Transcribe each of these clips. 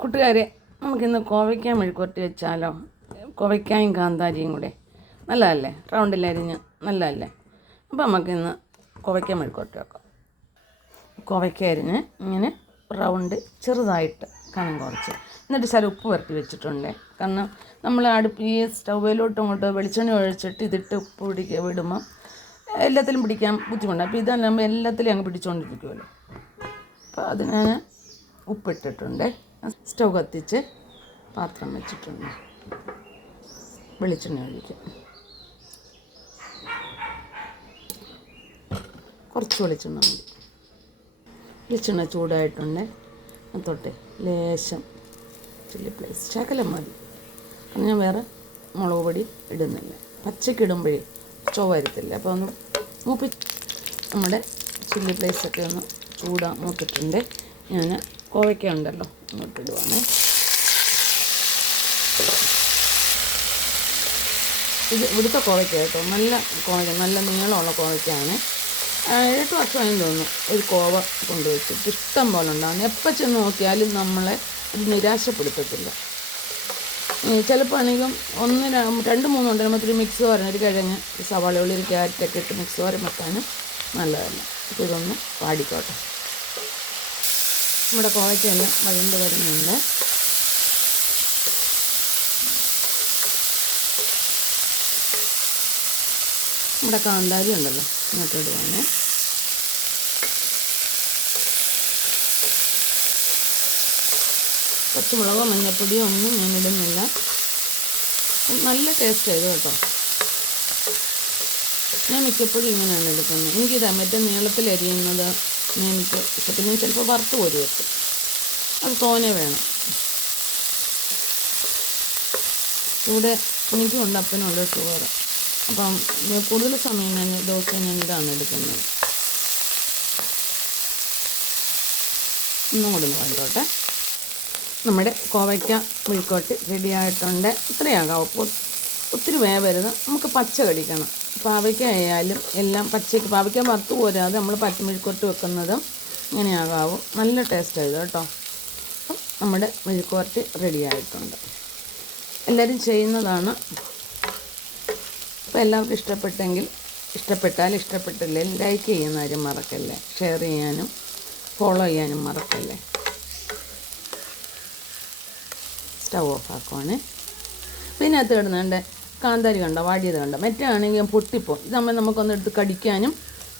കൂട്ടുകാരെ, നമുക്കിന്ന് കോവയ്ക്ക മെഴുക്കുവരട്ടി വെച്ചാലോ? കോവയ്ക്കായും കാന്താരിയും കൂടെ നല്ലതല്ലേ? റൗണ്ടിലരിഞ്ഞ് നല്ലതല്ലേ? അപ്പോൾ നമുക്കിന്ന് കോവയ്ക്ക മെഴുക്കുവരട്ടി വെക്കാം. കോവയ്ക്ക അരിഞ്ഞ് ഇങ്ങനെ റൗണ്ട് ചെറുതായിട്ട് കനം കുറച്ച്, എന്നിട്ട് ശകലം ഉപ്പ് പുരട്ടി വെച്ചിട്ടുണ്ട്. കാരണം നമ്മൾ ഈ സ്റ്റൗവിലോട്ടും ഇങ്ങോട്ട് വെളിച്ചെണ്ണ ഒഴിച്ചിട്ട് ഇതിട്ട് ഉപ്പ് വിടുമ്പോൾ എല്ലാത്തിലും പിടിക്കാൻ ബുദ്ധിമുട്ടുണ്ട്. അപ്പോൾ ഇതാകുമ്പോൾ എല്ലാത്തിലും അങ്ങ് പിടിച്ചുകൊണ്ടിരിക്കുമല്ലോ. അപ്പോൾ അതിന് ഉപ്പിട്ടിട്ടുണ്ട്. സ്റ്റൗ കത്തിച്ച് പാത്രം വെച്ചിട്ടുണ്ട്. വെളിച്ചെണ്ണ ഒഴിക്കും. കുറച്ച് വെളിച്ചെണ്ണ മതി. വെളിച്ചെണ്ണ ചൂടായിട്ടുണ്ട്. തൊട്ട് ലേശം ചില്ലി ഫ്ലേക്സ് ശകലം മതി. കാരണം ഞാൻ വേറെ മുളക് പൊടി ഇടുന്നില്ല. പച്ചയ്ക്ക് ഇടുമ്പോഴേ ചുവരത്തില്ല. അപ്പോൾ ഒന്ന് നമ്മുടെ ചില്ലി ഫ്ലേക്സൊക്കെ ഒന്ന് മൂത്തിട്ടുണ്ട്. ഞാൻ കോവയ്ക്ക ഉണ്ടല്ലോ ഇങ്ങോട്ടിടുവാണ്. ഇത് ഇവിടുത്തെ കോവയ്ക്ക കേട്ടോ, നല്ല കോവയ്ക്ക, നല്ല നീളമുള്ള കോവയ്ക്കാണ്. 7 വർഷമായി തോന്നുന്നു ഒരു കോവ കൊണ്ടുവച്ചിട്ട്. ഇഷ്ടം പോലെ ഉണ്ടാകുന്നു. എപ്പോൾ ചെന്ന് നോക്കിയാലും നമ്മളെ ഇത് നിരാശപ്പെടുത്തത്തില്ല. ചിലപ്പോൾ ആണെങ്കിലും 2-3 ഉണ്ടെങ്കിൽ ഒരു മിക്സ് തോരൻ, ഒരു കിഴങ്ങ്, ഒരു സവാള ഉള്ളി, ഒരു ക്യാരറ്റൊക്കെ ഇട്ട് മിക്സ് തോരൻ വെക്കാനും നല്ലതല്ല. അപ്പോൾ ഇതൊന്ന് പാടിക്കോട്ടെ. നമ്മുടെ കോവയ്ക്കെല്ലാം വഴണ്ട് വരുന്നുണ്ട്. നമ്മുടെ കാന്താരി ഉണ്ടല്ലോ ഇങ്ങോട്ടിടുവാണ്. പച്ചമുളകോ മഞ്ഞൾപ്പൊടിയോ ഒന്നും ഞാൻ ഇടുന്നില്ല. നല്ല ടേസ്റ്റ് ആയത് കേട്ടോ. ഞാൻ മിക്കപ്പോഴും ഇങ്ങനെയാണ് എടുക്കുന്നത്. എനിക്കിതാ മറ്റേ നീളത്തിൽ അരിയുന്നത് എനിക്ക് ഇഷ്ടം. ഞാൻ ചിലപ്പോൾ വറുത്ത് കോരി വെക്കും. അത് തോനെ വേണം. ഇവിടെ എനിക്കുണ്ട്, അപ്പനുണ്ട് ഷുഗർ. അപ്പം കൂടുതൽ സമയം ദിവസം ഞാൻ ഇതാണ് എടുക്കുന്നത്. ഒന്നും കൂടി വേണ്ടോട്ടെ. നമ്മുടെ കോവയ്ക്ക മെഴുക്കുവരട്ടി റെഡിയായിട്ടുണ്ട്. ഇത്രയാകാം. അപ്പോൾ ഒത്തിരി വേവരുത്. നമുക്ക് പച്ച കടിക്കണം. പാവയ്ക്ക ആയാലും എല്ലാം പച്ചയ്ക്ക്, പാവയ്ക്ക വറുത്ത് പോരാതെ നമ്മൾ മെഴുക്കുവരട്ടി വെക്കുന്നത് ഇങ്ങനെയാകാവും. നല്ല ടേസ്റ്റായത് കേട്ടോ. അപ്പം നമ്മുടെ മെഴുക്കുവരട്ടി റെഡിയായിട്ടുണ്ട്. എല്ലാവരും ചെയ്യുന്നതാണ്. അപ്പോൾ എല്ലാവർക്കും ഇഷ്ടപ്പെട്ടില്ലേ ലൈക്ക് ചെയ്യുന്ന കാര്യം മറക്കല്ലേ. ഷെയർ ചെയ്യാനും ഫോളോ ചെയ്യാനും മറക്കല്ലേ. സ്റ്റൗ ഓഫ് ആക്കുവാണ്. പിന്നെ അത് കിടന്നുണ്ട് കാന്താരി കണ്ടോ, വാടിയത് കണ്ടോ. മറ്റേ ആണെങ്കിൽ പൊട്ടിപ്പോവും. ഇതാകുമ്പോൾ നമുക്കൊന്ന് എടുത്ത് കടിക്കാനും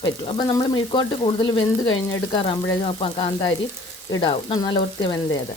പറ്റും. അപ്പം നമ്മൾ മെഴുക്കുവരട്ടി കൂടുതൽ വെന്ത് കഴിഞ്ഞ് എടുക്കാറാകുമ്പോഴേക്കും അപ്പം കാന്താരി ഇടാവും. നല്ല ഒത്തിരി വെന്തയത്.